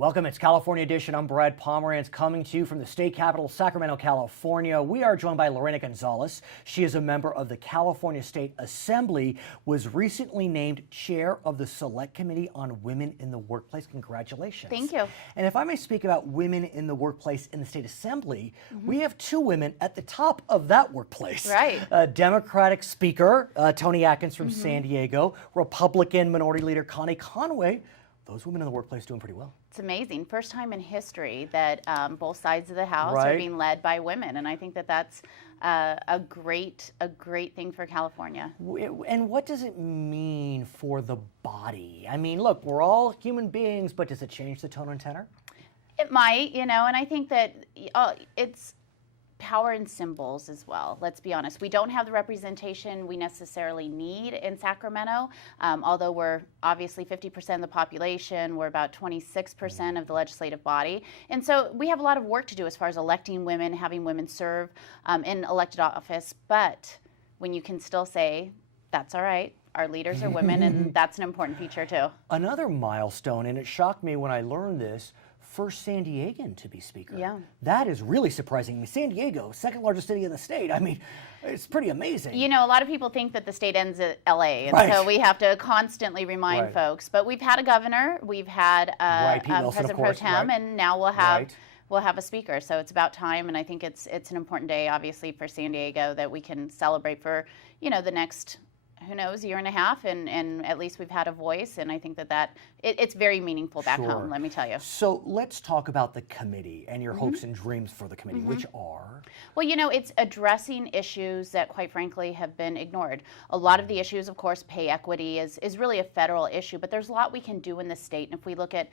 Welcome, it's California Edition. I'm Brad Pomerance coming to you from the state capital, Sacramento, California. We are joined by Lorena Gonzalez. She is a member of the California State Assembly, was recently named chair of the Select Committee on Women in the Workplace. Congratulations. Thank you. And if I may speak about women in the workplace in the State Assembly, we have two women at the top of that workplace. Right. Democratic Speaker Toni Atkins from San Diego, Republican Minority Leader Connie Conway. Those women in the workplace doing pretty well. It's amazing. First time in history that both sides of the House Right. are being led by women, and I think that that's a great thing for California. And what does it mean for the body? I mean, look, we're all human beings, but does it change the tone and tenor? It might, and I think that it's power and symbols as well. Let's be honest. We don't have the representation we necessarily need in Sacramento, although we're obviously 50% of the population. We're about 26% of the legislative body. And so we have a lot of work to do as far as electing women, having women serve in elected office. But when you can still say, that's all right, our leaders are women, and that's an important feature too. Another milestone, and it shocked me when I learned this, first San Diegan to be speaker. Yeah. That is really surprising. I mean, San Diego, second largest city in the state. I mean, it's pretty amazing. A lot of people think that the state ends at LA, and Right. so we have to constantly remind Right. folks. But we've had a governor, we've had Right, Pete Wilson, of President Pro course, Tem, right. and now Right. we'll have a speaker. So it's about time, and I think it's an important day, obviously, for San Diego that we can celebrate for the next, who knows, year and a half, and at least we've had a voice, and I think that it's very meaningful back Sure. home, let me tell you. So let's talk about the committee and your hopes and dreams for the committee, which are? Well, it's addressing issues that, quite frankly, have been ignored. A lot of the issues, of course, pay equity is really a federal issue, but there's a lot we can do in the state. And if we look at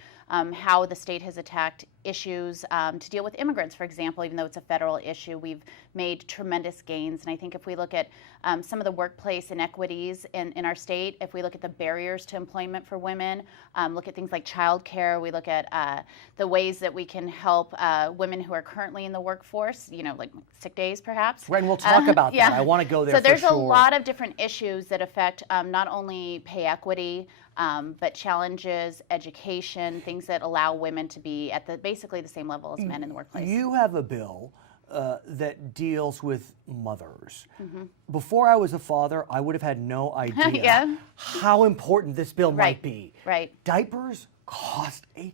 how the state has attacked issues to deal with immigrants, for example, even though it's a federal issue, we've made tremendous gains. And I think if we look at some of the workplace inequities in our state, if we look at the barriers to employment for women, look at things like childcare, we look at the ways that we can help women who are currently in the workforce, like sick days perhaps. Right, and we'll talk about that. I want to go there So there's for a sure. lot of different issues that affect not only pay equity, but challenges, education, things that allow women to be at basically the same level as men in the workplace. You have a bill that deals with mothers. Before I was a father, I would have had no idea Yeah. how important this bill might be. Right. Diapers cost a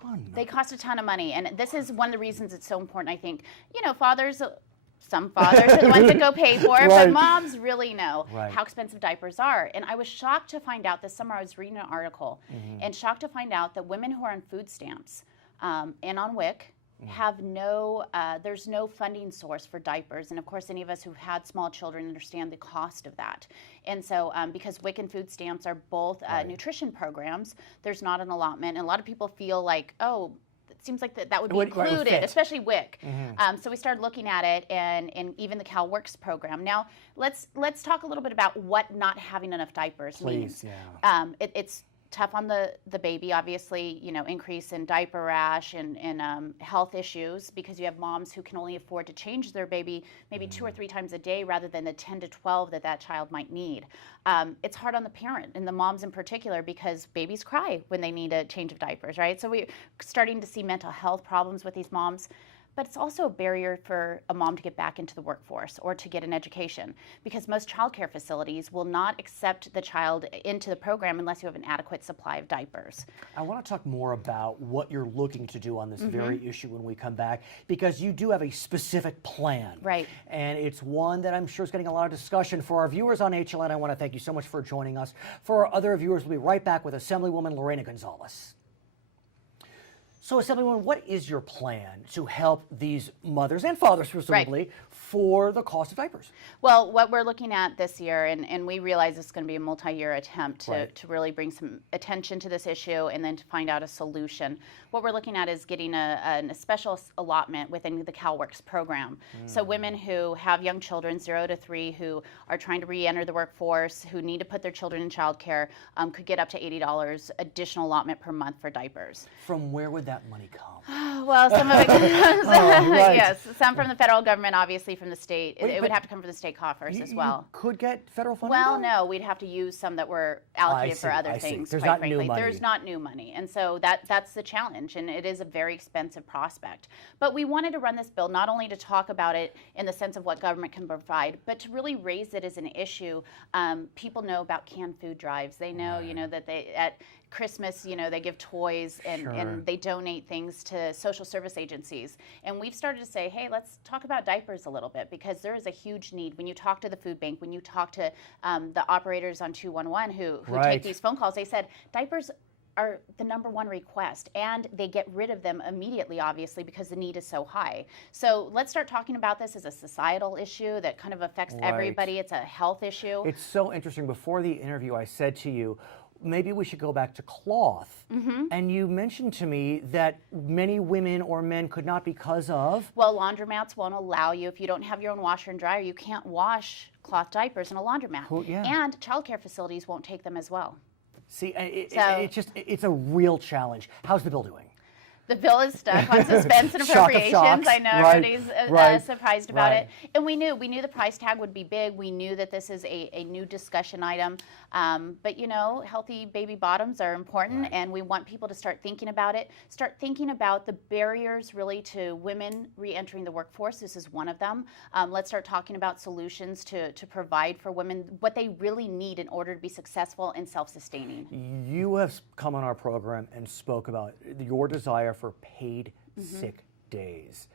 ton. They cost a ton of money, and this is one of the reasons it's so important, I think. Fathers, some fathers are the ones that go pay for it, Right. but moms really know Right. how expensive diapers are. And I was shocked to find out this summer, I was reading an article, and shocked to find out that women who are on food stamps and on WIC have there's no funding source for diapers. And of course, any of us who've had small children understand the cost of that. And so because WIC and food stamps are both nutrition programs, there's not an allotment. And a lot of people feel like, oh, it seems like that would be Right, would included, fit. especially WIC. So we started looking at it, and even the CalWorks program. Now, let's talk a little bit about what not having enough diapers means. Yeah. It's tough on the baby, obviously, increase in diaper rash and health issues, because you have moms who can only afford to change their baby maybe 2 or 3 times a day rather than the 10 to 12 that child might need. It's hard on the parent and the moms in particular, because babies cry when they need a change of diapers, right? So we're starting to see mental health problems with these moms. But it's also a barrier for a mom to get back into the workforce or to get an education, because most childcare facilities will not accept the child into the program unless you have an adequate supply of diapers. I want to talk more about what you're looking to do on this very issue when we come back, because you do have a specific plan. Right. And it's one that I'm sure is getting a lot of discussion. For our viewers on HLN, I want to thank you so much for joining us. For our other viewers, we'll be right back with Assemblywoman Lorena Gonzalez. So, Assemblywoman, what is your plan to help these mothers and fathers, presumably, for the cost of diapers? Well, what we're looking at this year, and we realize it's going to be a multi-year attempt to really bring some attention to this issue and then to find out a solution. What we're looking at is getting a special allotment within the CalWorks program. So women who have young children, 0 to 3, who are trying to re-enter the workforce, who need to put their children in childcare, could get up to $80 additional allotment per month for diapers. From where would that money come? Well, some of it comes, right. yes, some from the federal government, obviously from the state. Wait, it would but have to come from the state coffers as well. You could get federal funding? Well, though? no, we'd have to use some that were allocated for other I see. things. There's quite not frankly. new money. There's not new money, and so that's the challenge, and it is a very expensive prospect. But we wanted to run this bill not only to talk about it in the sense of what government can provide, but to really raise it as an issue. People know about canned food drives. They know, that they at Christmas, they give toys and they donate things to social service agencies. And we've started to say, hey, let's talk about diapers a little bit, because there is a huge need. When you talk to the food bank, when you talk to the operators on 211 who take these phone calls, they said diapers are the #1 request, and they get rid of them immediately, obviously, because the need is so high. So let's start talking about this as a societal issue that kind of affects everybody. It's a health issue. It's so interesting. Before the interview, I said to you, maybe we should go back to cloth. And you mentioned to me that many women or men could not because of? Well, laundromats won't allow you. If you don't have your own washer and dryer, you can't wash cloth diapers in a laundromat. And childcare facilities won't take them as well. See, it's a real challenge. How's the bill doing? The bill is stuck on suspense and appropriations. I know everybody's surprised about it. And we knew the price tag would be big. We knew that this is a new discussion item. But healthy baby bottoms are important, and we want people to start thinking about it. Start thinking about the barriers really to women re-entering the workforce. This is one of them. Let's start talking about solutions to provide for women what they really need in order to be successful and self-sustaining. You have come on our program and spoke about your desire for paid sick days.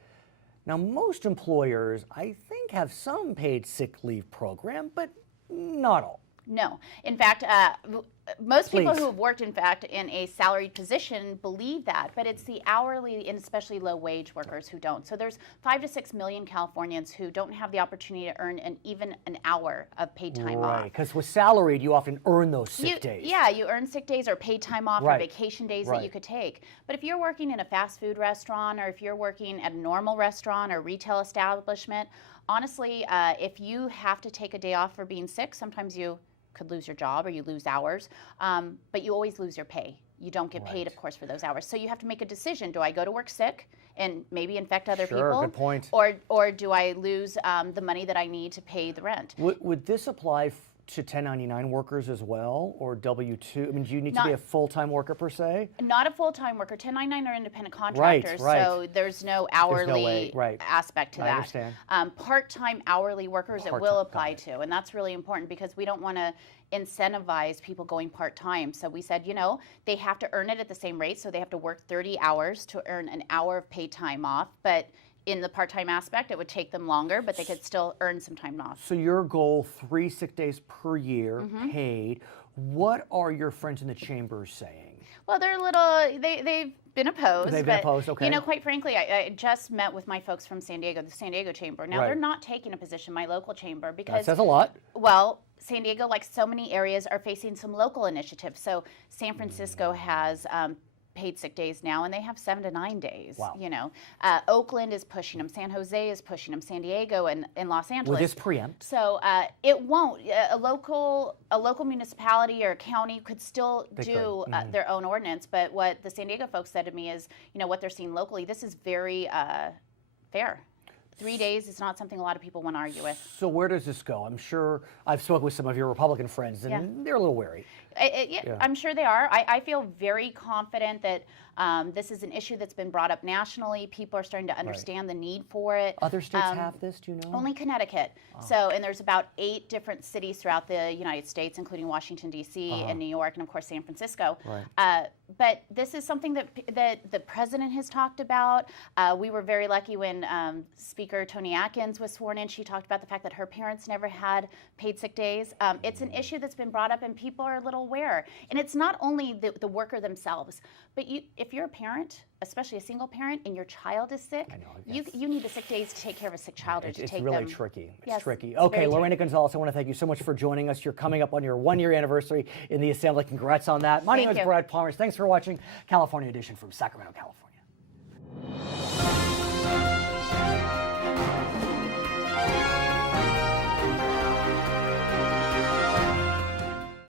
Now, most employers, I think, have some paid sick leave program, but not all. No. In fact, most people who have worked, in fact, in a salaried position believe that, but it's the hourly and especially low-wage workers who don't. So there's 5 to 6 million Californians who don't have the opportunity to earn even an hour of paid time off. Right, because with salaried, you often earn those sick days. Yeah, you earn sick days or paid time off or vacation days that you could take. But if you're working in a fast food restaurant, or if you're working at a normal restaurant or retail establishment, honestly, if you have to take a day off for being sick, sometimes you could lose your job or you lose hours, but you always lose your pay. You don't get paid, of course, for those hours. So you have to make a decision. Do I go to work sick and maybe infect other people? Good point. Or do I lose the money that I need to pay the rent? Would this apply to 1099 workers as well, or W-2? I mean, do you need to be a full-time worker per se? Not a full-time worker. 1099 are independent contractors, so there's no hourly aspect to that. I understand. Part-time hourly workers it will apply to, and that's really important because we don't want to incentivize people going part-time. So we said, they have to earn it at the same rate, so they have to work 30 hours to earn an hour of paid time off, but in the part-time aspect, it would take them longer, but they could still earn some time off. So your goal, 3 sick days per year, paid. What are your friends in the chamber saying? Well, they've been opposed. They've been opposed, okay. Quite frankly, I just met with my folks from San Diego, the San Diego Chamber. Now, they're not taking a position, my local chamber, because... That says a lot. Well, San Diego, like so many areas, are facing some local initiatives. So San Francisco has... paid sick days now, and they have 7 to 9 days. Wow. Oakland is pushing them, San Jose is pushing them, San Diego and Los Angeles. Will this preempt? So it won't. A local municipality or county could still do their own ordinance, but what the San Diego folks said to me is, what they're seeing locally, this is very fair. 3 days is not something a lot of people want to argue with. So where does this go? I'm sure I've spoken with some of your Republican friends, and they're a little wary. I'm sure they are. I feel very confident that this is an issue that's been brought up nationally. People are starting to understand the need for it. Other states have this, do you know? Only Connecticut. And there's about 8 different cities throughout the United States, including Washington, D.C., and New York, and of course San Francisco. But this is something that the president has talked about. We were very lucky when Speaker Toni Atkins was sworn in. She talked about the fact that her parents never had paid sick days. It's an issue that's been brought up, and people are a little aware. And it's not only the worker themselves, but if you're a parent, especially a single parent, and your child is sick, you need the sick days to take care of a sick child or to take them. It's really tricky. It's tricky. It's okay, Lorena Gonzalez, I want to thank you so much for joining us. You're coming up on your 1-year anniversary in the Assembly. Congrats on that. My name is Brad Pomerance. Thanks for watching California Edition from Sacramento, California.